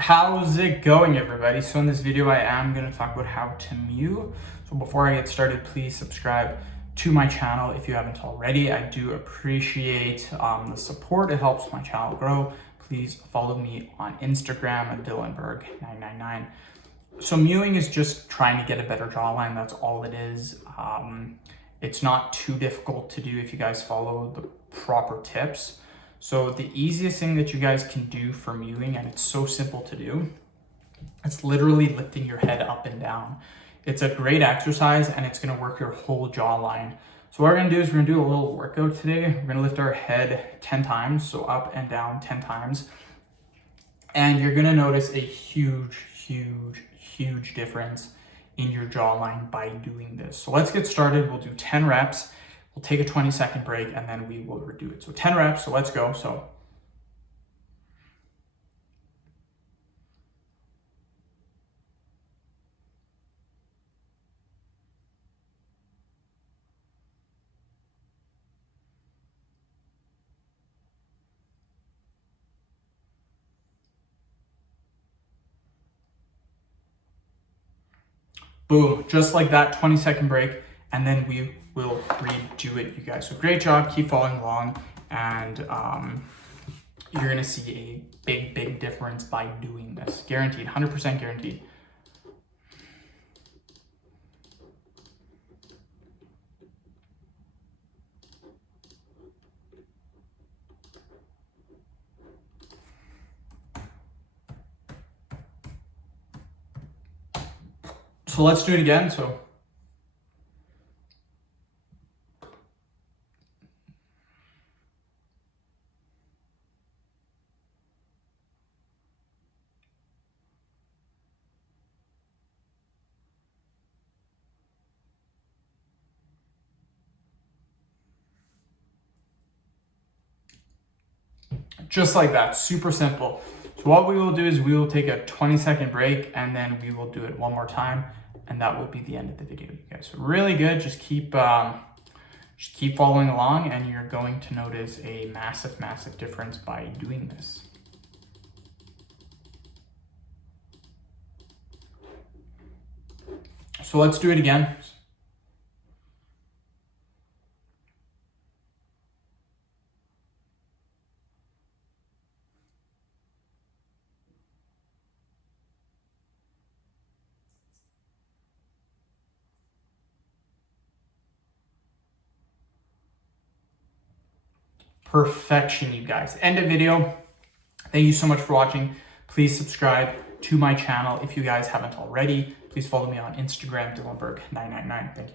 How's it going, everybody? So in this video, I am going to talk about how to Mew. So before I get started, please subscribe to my channel if you haven't already. I do appreciate the support. It helps my channel grow. Please follow me on Instagram at Dylanberg999. So mewing is just trying to get a better jawline. That's all it is. It's not too difficult to do if you guys follow the proper tips. So the easiest thing that you guys can do for mewing, and it's so simple to do, it's literally lifting your head up and down. It's a great exercise and it's gonna work your whole jawline. So what we're gonna do is we're gonna do a little workout today. We're gonna lift our head 10 times, so up and down 10 times. And you're gonna notice a huge difference in your jawline by doing this. So let's get started. We'll do 10 reps. We'll take a 20-second break and then we will redo it. So 10 reps, so let's go. Boom, just like that, 20-second break, and then we will redo it, you guys. So great job, keep following along, and you're gonna see a big difference by doing this. Guaranteed, 100% guaranteed. So let's do it again. Just like that, super simple. So what we will do is we will take a 20-second break and then we will do it one more time, and that will be the end of the video, you guys. So really good, just keep following along and you're going to notice a massive difference by doing this. So let's do it again. Perfection, you guys. End of video. Thank you so much for watching. Please subscribe to my channel if you guys haven't already. Please follow me on Instagram, Dylanberg999. Thank you.